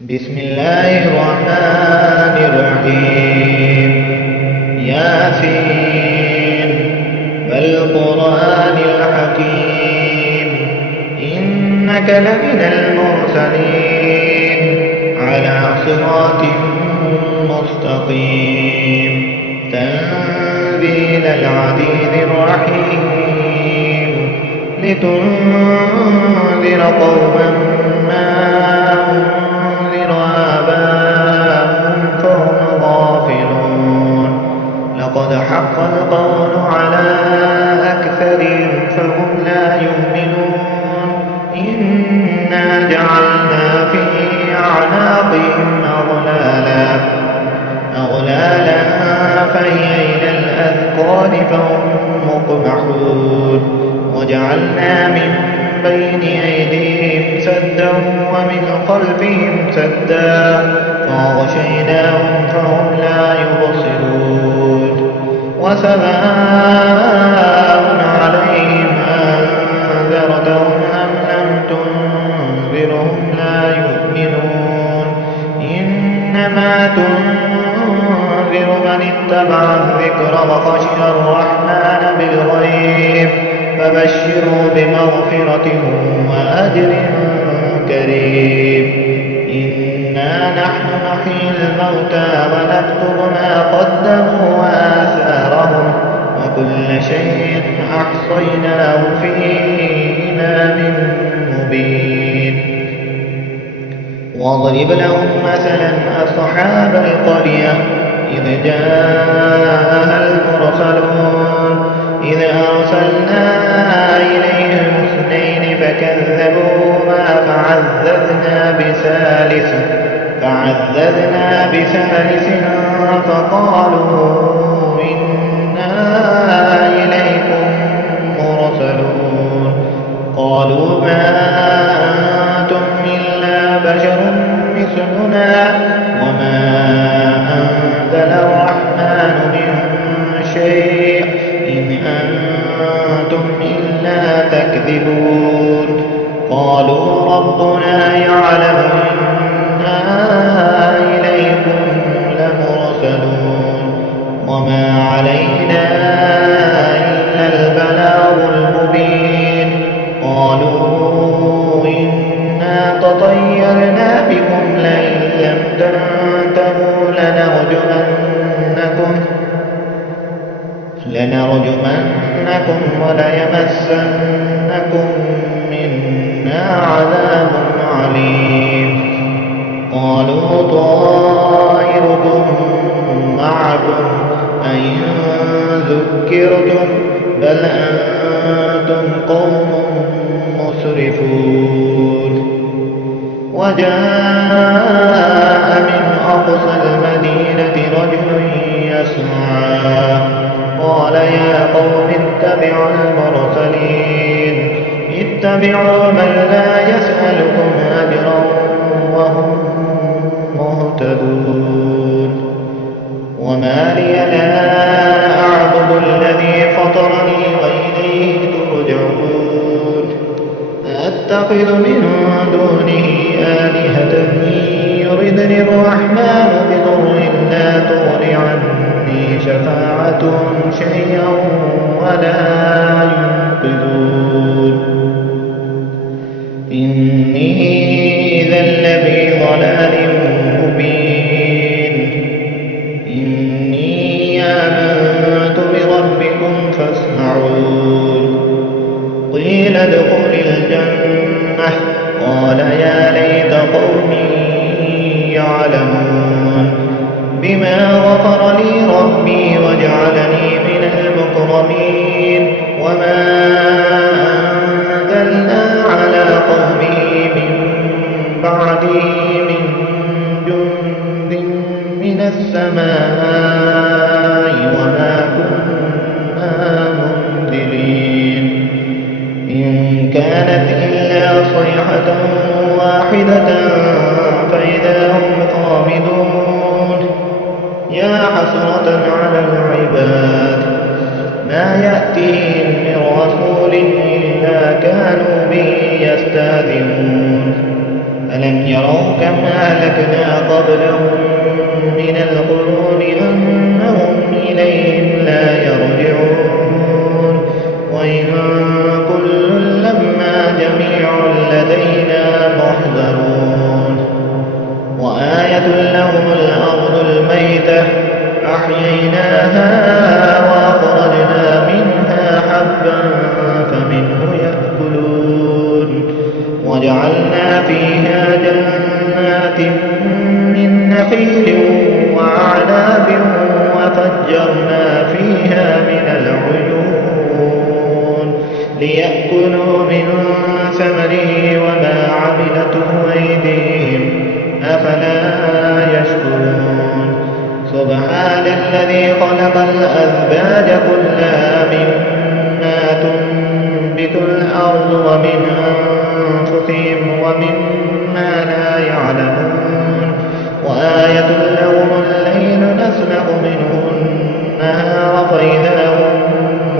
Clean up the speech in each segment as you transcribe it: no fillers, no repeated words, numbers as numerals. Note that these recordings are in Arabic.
بسم الله الرحمن الرحيم. ياسين والقرآن الحكيم إنك لمن المرسلين على صراط مستقيم تنزيل العزيز الرحيم لتنذر قوما ما أنذر آباؤهم فهم غافلون لقد حق القول على أكثرهم فهم لا يؤمنون إنا جعلنا في أعناقهم أغلالا فهي إلى الأذقان فهم مقمحون وجعلنا من بين أيديهم سدا ومن خلفهم سدا فأغشيناهم فهم لا يبصرون وسواء عليهم أنذرتهم أم لم تنذرهم لا يؤمنون إنما تنذر من اتبع الذكر وخشي الرحمن بالغيب فبشروا بمغفرة وأجر كريم. إنا نحن نحيي الموتى ونكتب ما قدموا وآثارهم وكل شيء أحصيناه في إمام مبين. واضرب لهم مثلا أصحاب القرية إذ جاءها المرسلون إذ أرسلنا إليهم اثنين فكذبوهما فعززنا بثالث فقالوا إنا إليكم مرسلون قالوا ما أنتم إلا بشر مثلنا وما أنزل الرحمن من شيء إن أنتم إلا تكذبون قالوا ربنا يعلم إنا إليكم لمرسلون وما علينا إلا البلاغ المبين. قالوا إنا تطيرنا بكم لئن لم تنتهوا لنرجمنكم وليمسنكم منا عذاب عليم. قالوا طائركم معكم أئن ذكرتم بل أنتم قوم مسرفون. وجاء من أقصى المدينة رجل يسعى قال يا قوم اتبعوا المرسلين اتبعوا من لا يسألكم أجرا وهم مهتدون. وما لي لا أعبد الذي فطرني وإليه ترجعون أتخذ من دونه آلهة يردني الرحمن بضر لا تغن عني شفاعتهم شيئا ولا ينقذون. إني إذا لفي ضلال مبين. إني آمنت بربكم فاسمعون. قيل ادخل الجنة قال يا ليت قومي يعلمون بما غفر لي ربي وجعلني من المكرمين. وما أنزلنا على قومه من بعده من جند من السماء وما كنا منزلين إن كانت إلا صيحة واحدة فإذا هم خامدون. يا حسرة على العباد ما يأتيهم من رسول إلا كانوا به يستهزئون. ألم يروا كم أهلكنا قبلهم من القرون أنهم إليهم لا يرجعون وإن كل لما جميع لدينا محضرون وآية لهم الأرض الميتة أحييناها وأخرجنا منها حبا فمنه يأكلون وجعلنا فيها جنات من نخيل وأعناب وفجرنا فيها من العيون ليأكلوا من ثمره وما عملته أيديهم أفلا يشكرون سبحان الذي خلق الأزواج كلها مما تنبت الأرض ومن أنفسهم ومما لا يعلمون وآية لهم الليل نسلخ منه النهار فإذا هم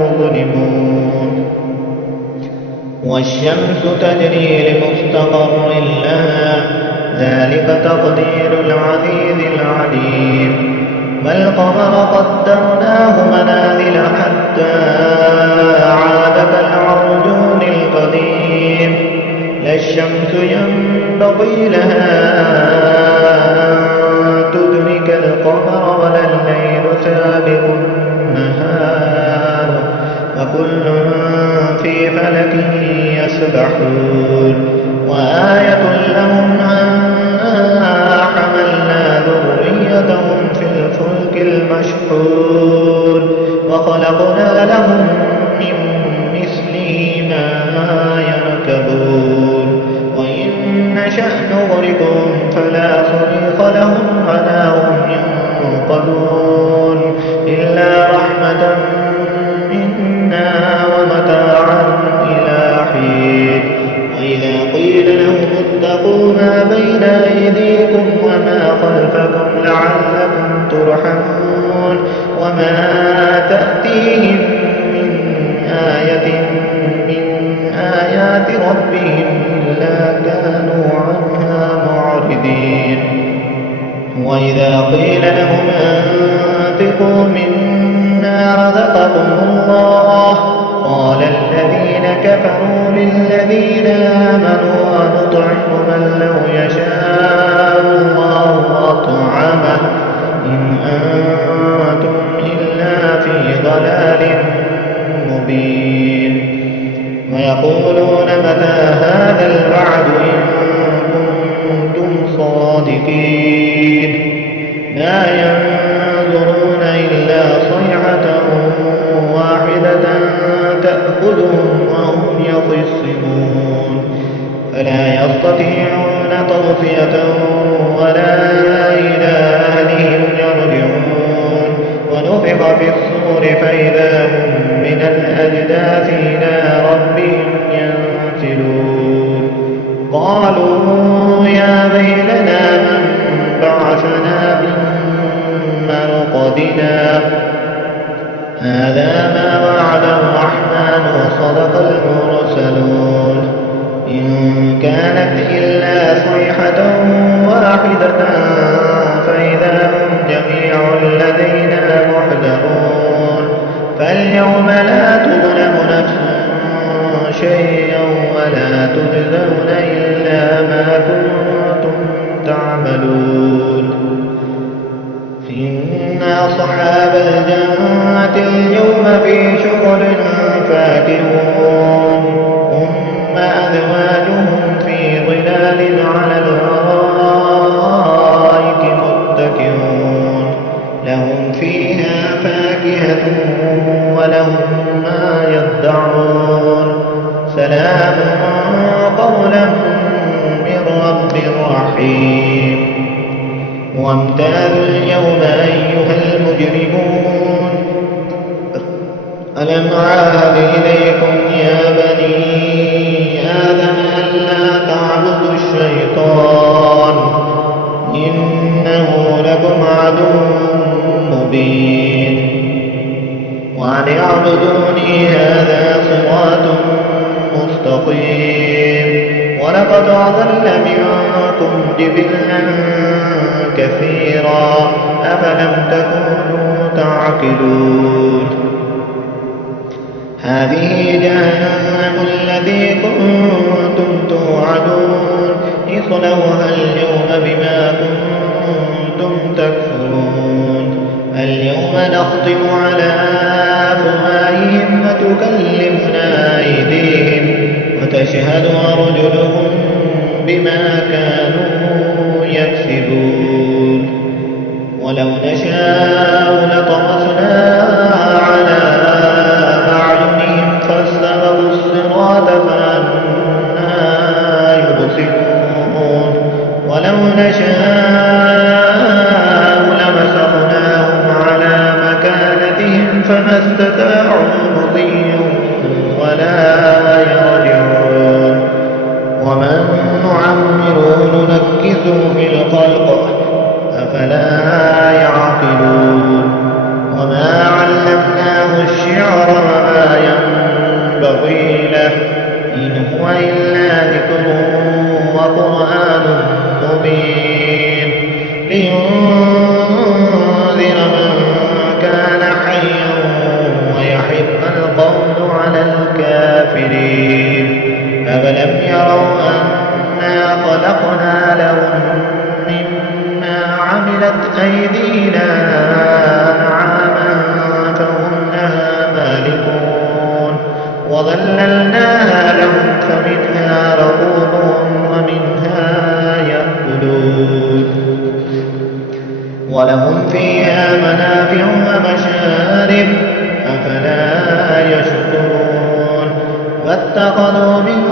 مظلمون والشمس تجري لمستقر لها ذلك تقدير العزيز العليم والقمر قدرناه منازل حتى عاد كالعرجون القديم لا الشمس ينبغي لها أن تدرك القمر ولا الليل سابق النهار وكل في فلك يسبحون وآية لهم أنا حملنا ذريتهم في الفلك المشحون وخلقنا لهم من مثله ما يركبون وإن نشأ نغرقهم فلا صريخ لهم ولا هم ينقذون إلا رحمة منا ومتاعا إلى حين وإذا قيل لهم اتقوا ما بين أيديكم وما خلفكم لعلكم ترحمون وما تأتيهم من آية من آيات ربهم إلا كانوا عنها معرضين وإذا قيل لهم أنفقوا مما رزقكم الله قال الذين كفروا للذين آمنوا ونطعم من لو يشاء الله أطعمه إن أنتم إلا في ضلال مبين ويقولون متى هذا الوعد إن كنتم صادقين لا ينظرون إلا صيحة واحدة تأخذهم وهم يخصمون فلا يستطيعون توصية ولا إلى أهلهم يرجعون ونفخ في الصور فإذا هم من الأجداث إلى ربهم ينسلون قالوا يا ويلنا من بعثنا من مرقدنا هذا ما وعد الرحمن وصدق المرسلون إن كانت إلا صيحة واحدة فإذا هم جميع لدينا محضرون فاليوم لا تظلم نفس شيئا ولا تجزون إلا ما كنتم تعملون إن أصحاب الجنة اليوم في شغل فاكهون هم أزواجهم في ظلال على الأرائك متكئون لهم فيها فاكهة ولهم ما يدعون سلام قولا من رب رحيم وامتازوا اليوم أيها المجرمون ألم عاهد إليكم يا بني آدم ألا تعبدوا الشيطان إنه لكم عدو مبين وأن اعبدوني هذا صراط مستقيم ولقد أضل منكم جبلا كثيرا أفلم تكونوا تعقلون هذه جهنم التي كنتم توعدون اصلوها اليوم بما كنتم تكفرون اليوم نختم على أفواههم وتكلمنا أيديهم وتشهد أرجلهم بما كانوا يكسبون ولو نشاء لطمسنا على أعينهم فاستبقوا الصراط فأنى يبصرون ولو نشاء لمسخناهم على مكانتهم فما استطاعوا مضيا ولا يرجعون ومن نعمره ننكسه في الخلق أفلا يعقلون وما علمناه الشعر وما ينبغي له إن هو إلا ذكر وقرآن مبين لينذر من كان حيا ويحق القول على الكافرين أفلم يروا أنا خلقنا لهم مما عملت أيدينا أنعاما فهم لها مالكون وظللناها لهم فمنها ركوبهم ومنها يأكلون ولهم فيها منافع ومشارب أفلا يشكرون واتخذوا من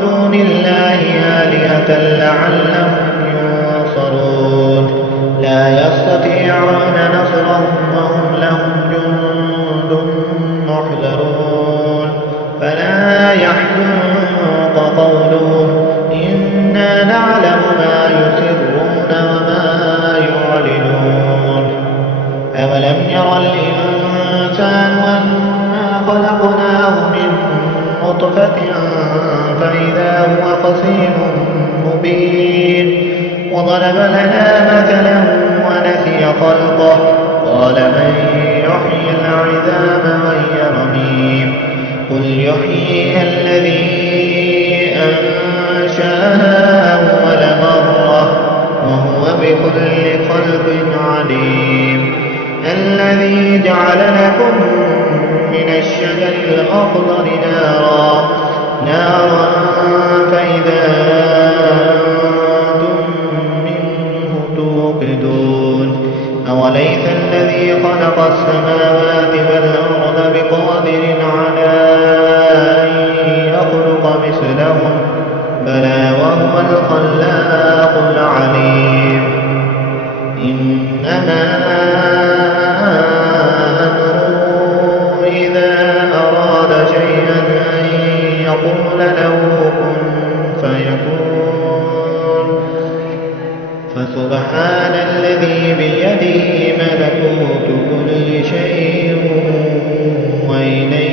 دون الله آلهة لعلهم ينصرون لا يستطيعون نصرهم وهم لهم جند محضرون فلا يحزنك قولهم إنا نعلم ما يسرون وما يعلنون أولم ير الإنسان أنا خلقناه من نطفة فإذا هو خصيم مبين وضرب لنا مثلا ونسي خلقه قال من يحيي العظام وهي رميم قل يحييها الذي أنشأها أول مرة وهو بكل خلق عليم الذي جعل لكم من الشجر الأخضر نارا فإذا أنتم منه توقدون أوليس الذي خلق السماوات والأرض بقادر على أن يخلق مثلهم بلى وهو الخلاق العليم إنما أمره إذا أراد شيئا أن يقول له كن فيكون فسبحان الذي بيده ملكوت كل شيء وإليه